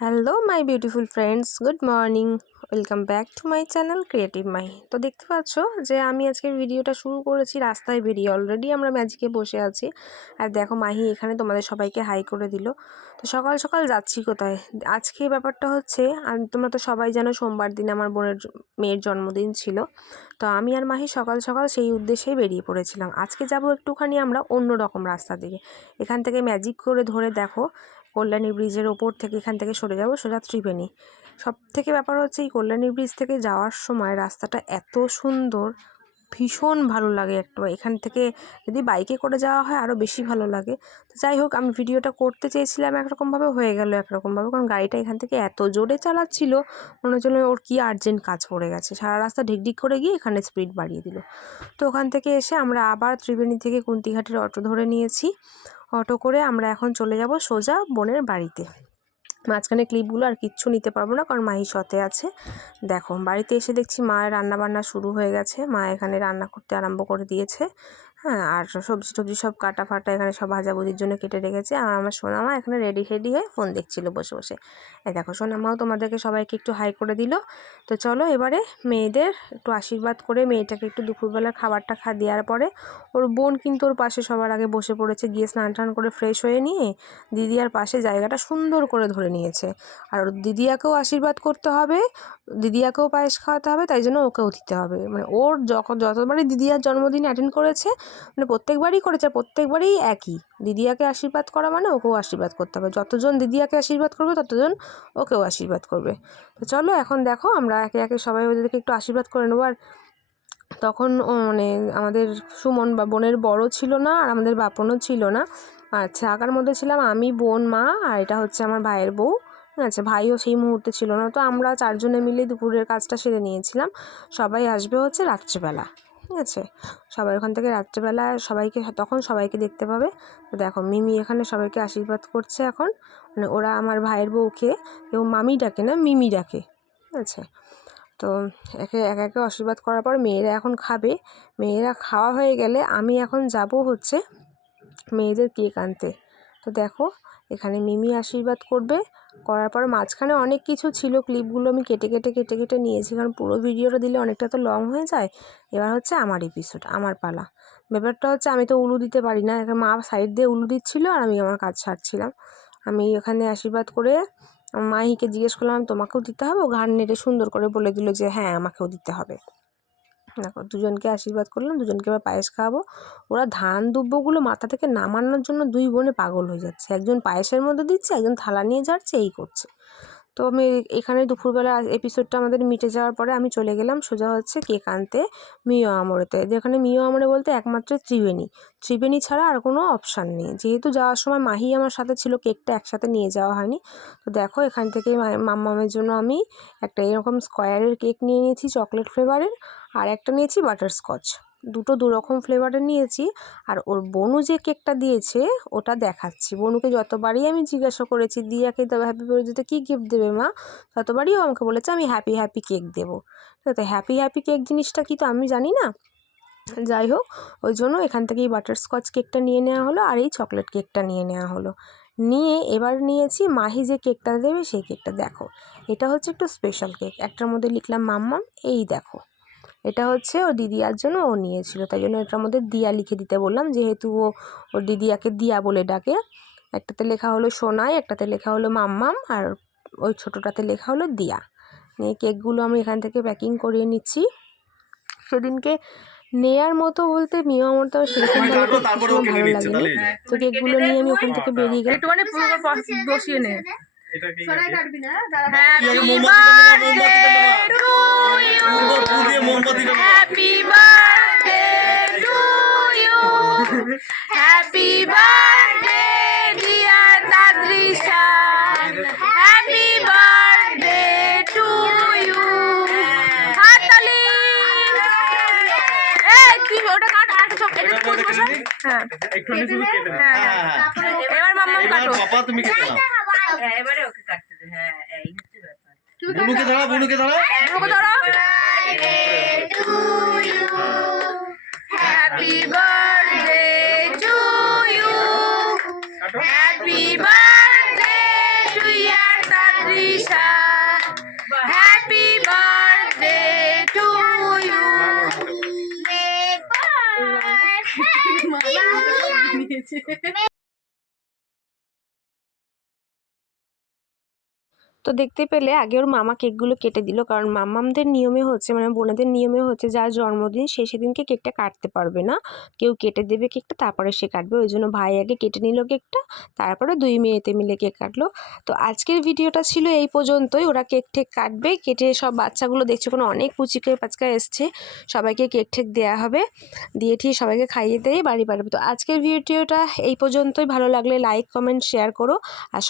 Hello my beautiful friends, good morning. Welcome back to my channel creative Mahi. তো দেখতে পাচ্ছ যে আমি আজকে ভিডিওটা শুরু করেছি রাস্তায় বেরিয়ে। অলরেডি আমরা ম্যাজিকে বসে আছি, আর দেখো মাহি এখানে তোমাদের সবাইকে হাই করে দিল। তো সকাল সকাল যাচ্ছি কোথায়? আজকে ব্যাপারটা হচ্ছে, তোমরা তো সবাই জানো সোমবার দিন আমার মেয়ের জন্মদিন ছিল। তো আমি আর মাহি সকাল সকাল সেই উদ্দেশ্যেই বেরিয়ে পড়েছিলাম। আজকে যাব একটুখানি আমরা অন্য রকম রাস্তা দিকে। এখান থেকে ম্যাজিক করে ধরে দেখো কল্যাণী ব্রিজের ওপর থেকে এখান থেকে সরে যাব সোজা ত্রিবেণী। সব থেকে ব্যাপার হচ্ছে এই কল্যাণী ব্রিজ থেকে যাওয়ার সময় রাস্তাটা এত সুন্দর, ভীষণ ভালো লাগে। একটু এখান থেকে যদি বাইকে করে যাওয়া হয় আরও বেশি ভালো লাগে। তো যাই হোক, আমি ভিডিওটা করতে চেয়েছিলাম একরকমভাবে, হয়ে গেল একরকমভাবে, কারণ গাড়িটা এখান থেকে এত জোরে চালাচ্ছিল মনে হচ্ছিল ওর কি আর্জেন্ট কাজ পড়ে গেছে। সারা রাস্তা ঢিকঢিক করে গিয়ে এখানে স্পিড বাড়িয়ে দিল। তো ওখান থেকে এসে আমরা আবার ত্রিবেণী থেকে কুন্তিঘাটের অটো ধরে নিয়েছি। অটো করে আমরা এখন চলে যাব সোজা বোনের বাড়িতে। মাঝখানে ক্লিপগুলো আর কিচ্ছু নিতে পারবো না, কারণ মাহি সতে আছে। দেখো বাড়িতে এসে দেখছি মায়ের রান্নাবান্না শুরু হয়ে গেছে। মা এখানে রান্না করতে আরম্ভ করে দিয়েছে। হ্যাঁ, আর সবজি টবজি সব কাটা ফাটা এখানে সব ভাজাভুজির জন্য কেটে রেখেছে। আর আমার সোনামা এখানে রেডি হয়ে ফোন দেখছিল বসে বসে। এই দেখো সোনামাও তোমাদেরকে সবাইকে একটু হাই করে দিল। তো চলো এবারে মেয়েদের একটু আশীর্বাদ করে মেয়েটাকে একটু দুপুরবেলার খাবারটা দেওয়ার পরে ওর বোন কিন্তু ওর পাশে সবার আগে বসে পড়েছে, গিয়ে স্নান টান করে ফ্রেশ হয়ে নিয়ে দিদিয়ার পাশে জায়গাটা সুন্দর করে ধরে নিয়েছে। আর ওর দিদিয়াকেও আশীর্বাদ করতে হবে, দিদিয়াকেও পায়েস খাওয়াতে হবে, তাই জন্য ওকেও দিতে হবে। মানে ওর যতবারই দিদিয়ার জন্মদিনে অ্যাটেন্ড করেছে, মানে প্রত্যেকবারই করেছে, প্রত্যেকবারই একই। দিদিয়াকে আশীর্বাদ করা মানে ওকেও আশীর্বাদ করতে হবে। যতজন দিদিয়াকে আশীর্বাদ করবে ততজন ওকেও আশীর্বাদ করবে। তো চলো এখন দেখো আমরা একে একে সবাই ওদেরকে একটু আশীর্বাদ করে নেবো। আর তখন মানে আমাদের সুমন বা বোনের বড় ছিল না, আর আমাদের বাপনও ছিল না। আচ্ছা, আঁকার মধ্যে ছিলাম আমি, বোন, মা, আর এটা হচ্ছে আমার ভাইয়ের বউ। আচ্ছা, ভাইও সেই মুহূর্তে ছিল না। তো আমরা চারজনে মিলে দুপুরের কাজটা সেরে নিয়েছিলাম। সবাই আসবে হচ্ছে রাত্রেবেলা, ঠিক আছে? সবাই ওখান থেকে রাত্রেবেলা সবাইকে দেখতে পাবে। তো দেখো মিমি এখানে সবাইকে আশীর্বাদ করছে এখন। মানে ওরা আমার ভাইয়ের বউকে কেউ মামি ডাকে না, মিমি ডাকে, ঠিক আছে? তো একে আশীর্বাদ করার পর মেয়েরা এখন খাবে। মেয়েরা খাওয়া হয়ে গেলে আমি এখন যাব হচ্ছে মেয়েদের কেক আনতে। তো দেখো এখানে মিমি আশীর্বাদ করবে, করার পর মাঝখানে অনেক কিছু ছিল, ক্লিপগুলো আমি কেটে কেটে নিয়েছি, কারণ পুরো ভিডিওটা দিলে অনেকটা তো লং হয়ে যায়। এবার হচ্ছে আমার এপিসোড, আমার পালা। ব্যাপারটা হচ্ছে আমি তো উলু দিতে পারি না, মা সাইড দিয়ে উলু দিচ্ছিলো আর আমি আমার কাজ ছাড়ছিলাম। আমি এখানে আশীর্বাদ করে মাহিকে জিজ্ঞেস করলাম তোমাকেও দিতে হবে? ও ঘাড় নেড়ে সুন্দর করে বলে দিল যে হ্যাঁ আমাকেও দিতে হবে। দেখো দুজনকে আশীর্বাদ করলাম, দুজনকে এবার পায়েস খাওয়াবো। ওরা ধান দুব্বগুলো মাথা থেকে নামানোর জন্য দুই বোনে পাগল হয়ে যাচ্ছে। একজন পায়েসের মধ্যে দিচ্ছে, একজন থালা নিয়ে যাচ্ছে, এই করছে। তো আমি এখানে দুপুরবেলা এপিসোডটা আমাদের মিটে যাওয়ার পরে আমি চলে গেলাম সোজা হচ্ছে কেক আনতে মিও আমরেতে। যেখানে মিও আমরে বলতে একমাত্র ত্রিবেণী ছাড়া আর কোনো অপশান নেই। যেহেতু যাওয়ার সময় মাহি আমার সাথে ছিল, কেকটা একসাথে নিয়ে যাওয়া হয়নি। তো দেখো এখান থেকে মাম্মামের জন্য আমি একটা এরকম স্কোয়ারের কেক নিয়ে নিয়েছি চকলেট ফ্লেভারের, আর একটা নিয়েছি বাটারস্কচ। দুটো দুরকম ফ্লেভারের নিয়েছি। আর ওর বনু যে কেকটা দিয়েছে ওটা দেখাচ্ছি। বনুকে যতবারই আমি জিজ্ঞাসা করেছি দিয়াকে তো হ্যাপি বার্থডেতে কী গিফট দেবে মা, ততবারই ও আমাকে বলেছে আমি হ্যাপি কেক দেবো। তো হ্যাপি কেক জিনিসটা কি তো আমি জানি না। যাই হোক, ওই জন্য এখান থেকে এই বাটারস্কচ কেকটা নিয়ে নেওয়া হলো, আর এই চকলেট কেকটা নিয়ে নেওয়া হলো। নিয়ে এবার নিয়েছি মাহি যে কেকটা দেবে সেই কেকটা। দেখো এটা হচ্ছে একটু স্পেশাল কেক, একটার মধ্যে লিখলাম মাম্মাম। এই দেখো এটা হচ্ছে ও দিদিয়ার জন্য ও নিয়েছিল, তাই জন্য এটার মধ্যে দিয়া লিখে দিতে বললাম, যেহেতু ও ওর দিদিয়াকে দিয়া বলে ডাকে। একটাতে লেখা হলো সোনাই, একটাতে লেখা হলো মাম্মাম, আর ওই ছোটোটাতে লেখা হলো দিয়া। নিয়ে কেকগুলো আমি এখান থেকে প্যাকিং করিয়ে নিচ্ছি। সেদিনকে নেয়ার মতো বলতে মিও আমার তো সেরকম ভালো লাগেনি। তো কেকগুলো নিয়ে আমি ওখান থেকে বেরিয়ে গেলাম। বসিয়ে নে happy birthday dear Tadrisha, happy birthday to you. হাততালি। এই তুই ওটা কাট, আর সব এটা কোন বসা? হ্যাঁ একটুখানি শুধু কেটে দাও। হ্যাঁ এবার মাম্মা কাটো। পাপা তুমি কেটে দাও। হ্যাঁ এবারে ওকে কাটতে দে। হ্যাঁ এই হচ্ছে ব্যাপার। বুনুকে ধরো বুনুকে ধরো। To you, happy birthday to you, happy birthday to ইয়ার তো দেখতে পেলে আগে ওর মামা কেকগুলো কেটে দিল, কারণ মামামদের নিয়মে হচ্ছে মানে বোনেদের নিয়মে হচ্ছে যার জন্মদিন সে সেদিনকে কেকটা কাটতে পারবে না, কেউ কেটে দেবে কেকটা তারপরে সে কাটবে। ওই জন্য ভাই আগে কেটে নিল কেকটা, তারপরে দুই মেয়েতে মিলে কেক কাটলো। তো আজকের ভিডিওটা ছিল এই পর্যন্তই। ওরা কেক ঠেক কাটবে, কেটে সব বাচ্চাগুলো দেখছে কোনো অনেক পুচিকে পাচকা এসছে, সবাইকে কেক ঠেক দেওয়া হবে, দিয়ে ঠিক সবাইকে খাইয়ে দিয়ে বাড়ি বাড়বে। তো আজকের ভিডিওটা এই পর্যন্তই। ভালো লাগলে লাইক কমেন্ট শেয়ার করো। আর